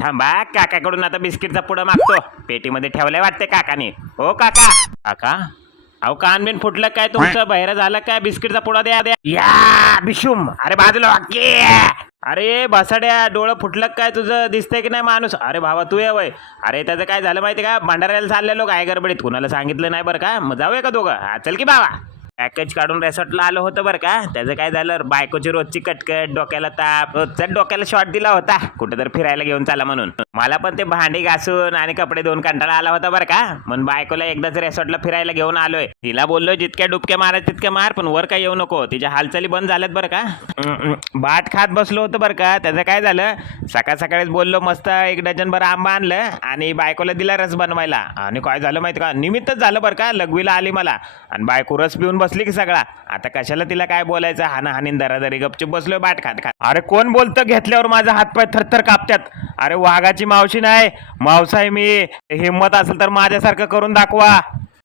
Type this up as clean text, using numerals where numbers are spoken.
थांबा, काकाकडून आता बिस्किटचा पुडा मागतो. पेटीमध्ये ठेवलाय वाटते काकाने. हो काका. काका, अहो कान बिन फुटलं काय तुमचं? बहिरा झालं काय? बिस्किटचा पुडा द्या द्या. या बिशुम, अरे बाजूला वाक्य. अरे बसाड्या, डोळं फुटलं काय तुझं? दिसतंय की नाही माणूस? अरे भावा तू ये वय. अरे त्याचं काय झालं माहिती का? भंडाऱ्याला चाललेलो काय गडबडीत, कुणाला सांगितलं नाही बरं का. मग जाऊया का दोघं? हा चल की बाबा. पॅकेज काढून रेसॉर्टला आलो होतं बरं का. त्याचं काय झालं, बायकोची रोजची कटकट, डोक्याला ताप, रोजचा डोक्याला शॉट दिला होता कुठं तर फिरायला घेऊन चला म्हणून. मला पण ते भांडी घासून आणि कपडे धुवून कंटाळा आला होता बरं का. म्हणून बायकोला एकदाच रेसॉर्टला फिरायला घेऊन आलोय. तिला बोललो जितक्या डुबक्या मारायच तितक्या मार, पण वर काय येऊ नको. तिच्या हालचाली बंद झाल्यात बरं का. बाट खात बसलो होतो बरं का. त्याचं काय झालं, सकाळ सकाळीच बोललो मस्त 1 डझनभर आंबा आणलं आणि बायकोला दिला रस बनवायला. आणि काय झालं माहिती का, निमित्तच झालं बरं का. लघवीला आली मला आणि बायको रस पिऊन बसली की सगळा. आता कशाला तिला काय बोलायचं, हानी दरादरी गपचूप बसलोय बाट खात खात. अरे कोण बोलतं घेतल्यावर माझा हातपाय थरथर कापतात. अरे वाघाची मावशी नाही, मावसा आहे मी. हिम्मत असेल तर माझ्यासारखं करून दाखवा.